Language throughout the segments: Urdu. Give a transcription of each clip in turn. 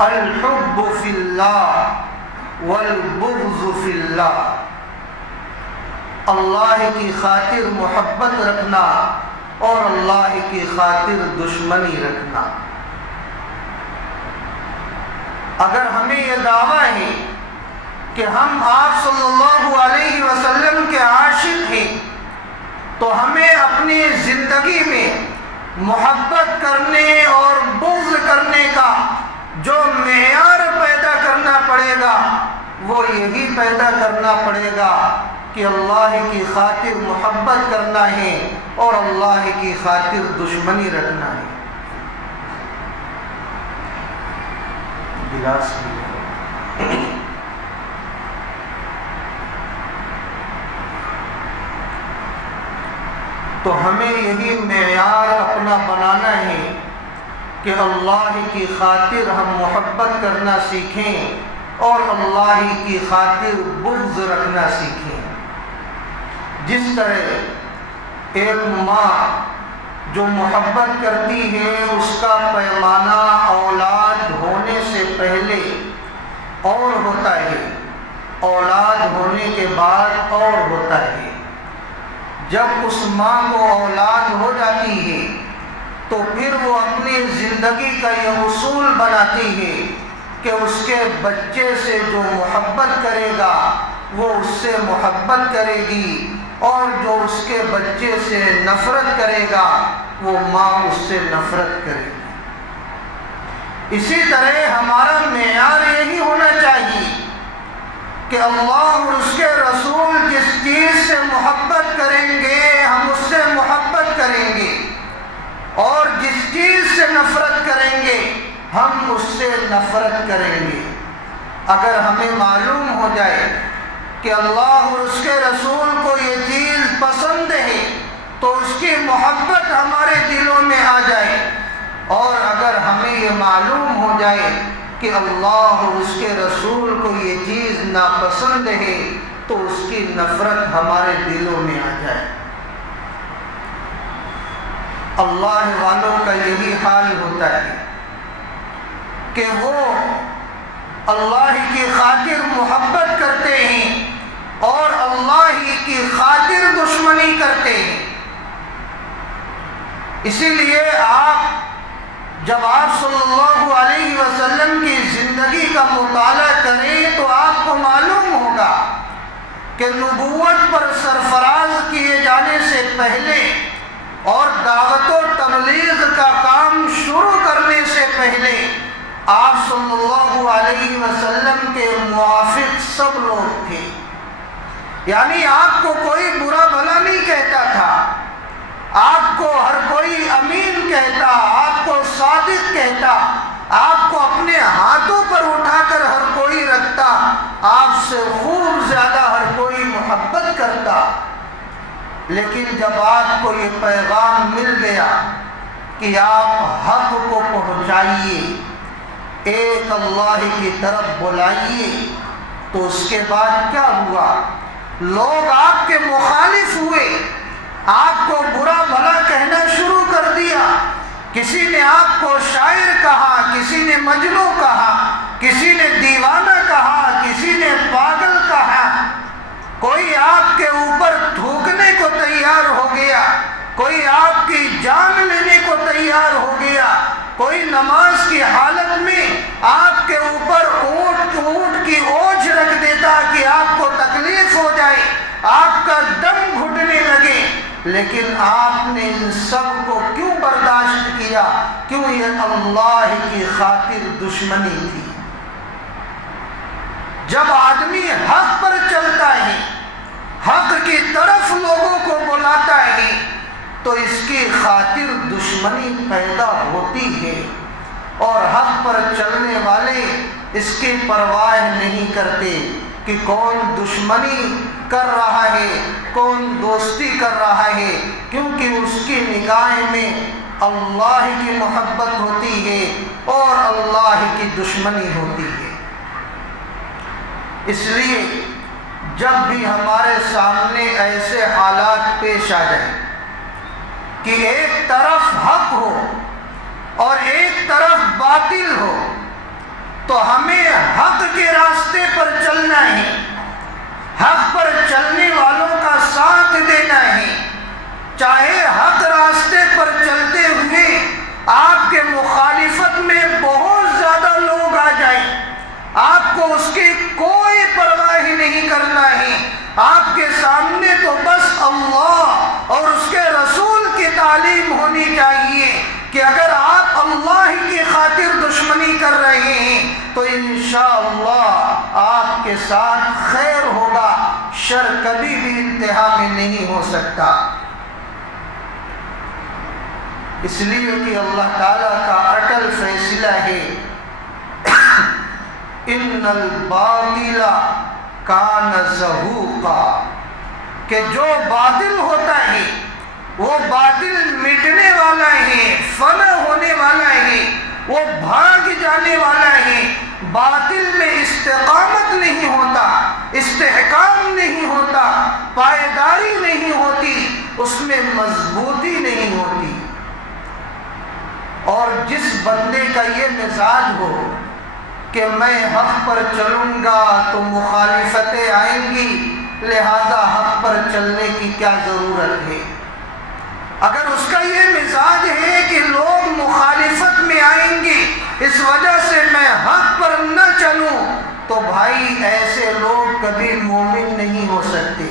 الحب فی اللہ والبغض فی اللہ، اللہ کی خاطر محبت رکھنا اور اللہ کی خاطر دشمنی رکھنا۔ اگر ہمیں یہ دعویٰ ہے کہ ہم آپ صلی اللہ علیہ وسلم کے عاشق ہیں، تو ہمیں اپنی زندگی میں محبت کرنے اور بغض کرنے کا جو معیار پیدا کرنا پڑے گا وہ یہی پیدا کرنا پڑے گا کہ اللہ کی خاطر محبت کرنا ہے اور اللہ کی خاطر دشمنی رکھنا ہے۔ گلاس تو ہمیں یہی معیار اپنا بنانا ہے کہ اللہ کی خاطر ہم محبت کرنا سیکھیں اور اللہ کی خاطر بغض رکھنا سیکھیں۔ جس طرح ایک ماں جو محبت کرتی ہے اس کا پیمانہ اولاد ہونے سے پہلے اور ہوتا ہے، اولاد ہونے کے بعد اور ہوتا ہے۔ جب اس ماں کو اولاد ہو جاتی ہے تو پھر وہ اپنی زندگی کا یہ اصول بناتی ہے کہ اس کے بچے سے جو محبت کرے گا وہ اس سے محبت کرے گی، اور جو اس کے بچے سے نفرت کرے گا وہ ماں اس سے نفرت کرے گی۔ اسی طرح ہمارا معیار یہی ہونا چاہیے کہ اللہ اور اس کے رسول جس چیز سے محبت کریں گے ہم اس سے محبت کریں گے، اور جس چیز سے نفرت کریں گے ہم اس سے نفرت کریں گے۔ اگر ہمیں معلوم ہو جائے کہ اللہ اور اس کے رسول کو یہ چیز پسند ہے تو اس کی محبت ہمارے دلوں میں آ جائے، اور اگر ہمیں یہ معلوم ہو جائے کہ اللہ اور اس کے رسول کو یہ چیز ناپسند ہے تو اس کی نفرت ہمارے دلوں میں آ جائے۔ اللہ والوں کا یہی حال ہوتا ہے کہ وہ اللہ کی خاطر محبت کرتے ہیں اور اللہ کی خاطر دشمنی کرتے ہیں۔ اسی لیے جب آپ صلی اللہ علیہ وسلم کی زندگی کا مطالعہ کریں تو آپ کو معلوم ہوگا کہ نبوت پر سرفراز کیے جانے سے پہلے اور دعوت و تبلیغ کا کام شروع کرنے سے پہلے آپ صلی اللہ علیہ وسلم کے موافق سب لوگ تھے، یعنی آپ کو کوئی برا بھلا نہیں کہتا تھا، آپ کو ہر کوئی امین کہتا، آپ کو صادق کہتا، آپ کو اپنے ہاتھوں پر اٹھا کر ہر کوئی رکھتا، آپ سے خوب زیادہ ہر کوئی محبت کرتا۔ لیکن جب آپ کو یہ پیغام مل گیا کہ آپ حق کو پہنچائیے، ایک اللہ کی طرف بلائیے، تو اس کے بعد کیا ہوا؟ لوگ آپ کے مخالف ہوئے، آپ کو برا بھلا کہنا شروع کر دیا۔ کسی نے آپ کو شاعر کہا، کسی نے مجنوں کہا، کسی نے دیوانہ کہا، کسی نے پاگل کہا، کوئی آپ کے اوپر تھوکنے کو تیار ہو گیا، کوئی آپ کی جان لینے کو تیار ہو گیا، کوئی نماز کی حالت میں آپ کے اوپر اونٹ کی اوجھ رکھ دیتا کہ آپ کو تکلیف ہو جائے، آپ کا دم گھٹنے لگے، لیکن آپ نے ان سب کو کیوں برداشت کیا؟ کیوں؟ یہ اللہ کی خاطر دشمنی تھی۔ جب آدمی حق پر چلتا ہے، حق کی طرف لوگوں کو بلاتا ہے، تو اس کی خاطر دشمنی پیدا ہوتی ہے، اور حق پر چلنے والے اس کی پرواہ نہیں کرتے کہ کون دشمنی کر رہا ہے، کون دوستی کر رہا ہے، کیونکہ اس کی نگاہ میں اللہ کی محبت ہوتی ہے اور اللہ کی دشمنی ہوتی ہے۔ اس لیے جب بھی ہمارے سامنے ایسے حالات پیش آ جائیں کہ ایک طرف حق ہو اور ایک طرف باطل ہو، تو ہمیں حق کے راستے پر چلنا ہے، حق پر چلنے والوں کا ساتھ دینا ہے، چاہے حق راستے پر چلتے ہوئے آپ کے مخالفت میں بہت زیادہ لوگ آ جائیں، آپ کو اس کی کوئی پرواہ نہیں کرنا ہے۔ آپ کے سامنے تو بس اللہ اور اس کے رسول کی تعلیم ہونی چاہیے کہ اگر آپ اللہ کی خاطر دشمنی کر رہے ہیں تو انشاءاللہ آپ کے ساتھ خیر ہوگا، شر کبھی بھی انتہا میں نہیں ہو سکتا۔ اس لیے کہ اللہ تعالیٰ کا اٹل فیصلہ ہے ان الباطل کان زہوقا، کہ جو باطل ہوتا ہے وہ باطل مٹنے والا ہے، فنا ہونے والا ہے، وہ بھاگ جانے والا ہے۔ باطل میں استقامت نہیں ہوتا، استحکام نہیں ہوتا، پائیداری نہیں ہوتی، اس میں مضبوطی نہیں ہوتی۔ اور جس بندے کا یہ مزاج ہو کہ میں حق پر چلوں گا تو مخالفتیں آئیں گی، لہذا حق پر چلنے کی کیا ضرورت ہے؟ اگر اس کا یہ مزاج ہے کہ لوگ مخالفت میں آئیں گے اس وجہ سے میں حق پر نہ چلوں، تو بھائی ایسے لوگ کبھی مومن نہیں ہو سکتے۔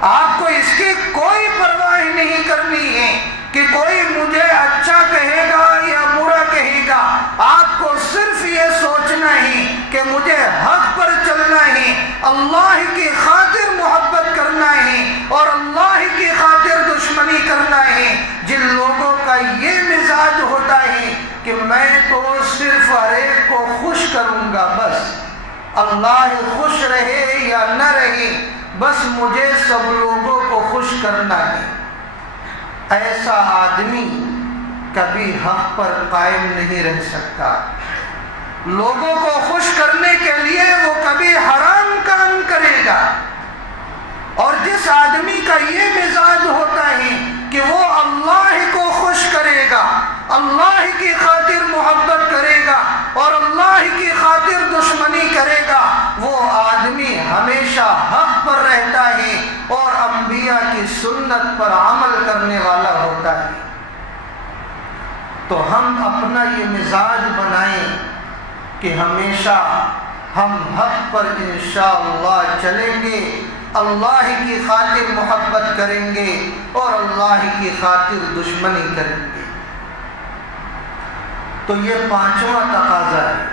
آپ کو اس کی کوئی پرواہ نہیں کرنی ہے کہ کوئی مجھے اچھا کہے گا یا برا کہے گا، آپ کو صرف یہ سوچنا ہے کہ مجھے حق پر چلنا ہے، اللہ کی خاطر محبت کرنا ہے اور اللہ کی خاطر دشمنی کرنا ہے۔ جن لوگوں کا یہ مزاج ہوتا ہے کہ میں تو صرف ہر ایک کو خوش کروں گا، بس اللہ خوش رہے یا نہ رہے، بس مجھے سب لوگوں کو خوش کرنا ہے، ایسا آدمی کبھی حق پر قائم نہیں رہ سکتا۔ لوگوں کو خوش کرنے کے لیے وہ کبھی حرام کام کرے گا۔ اور جس آدمی کا یہ مزاج ہوتا ہے کہ وہ اللہ کو خوش کرے گا، اللہ کی خاطر محبت کرے گا اور اللہ کی خاطر دشمنی کرے گا، وہ آدمی ہمیشہ حق پر رہتا ہے اور انبیاء کی سنت پر عمل کرنے والا ہوتا ہے۔ تو ہم اپنا یہ مزاج بنائیں کہ ہمیشہ ہم حق پر انشاءاللہ چلیں گے، اللہ کی خاطر محبت کریں گے اور اللہ کی خاطر دشمنی کریں گے۔ تو یہ پانچواں تقاضا ہے۔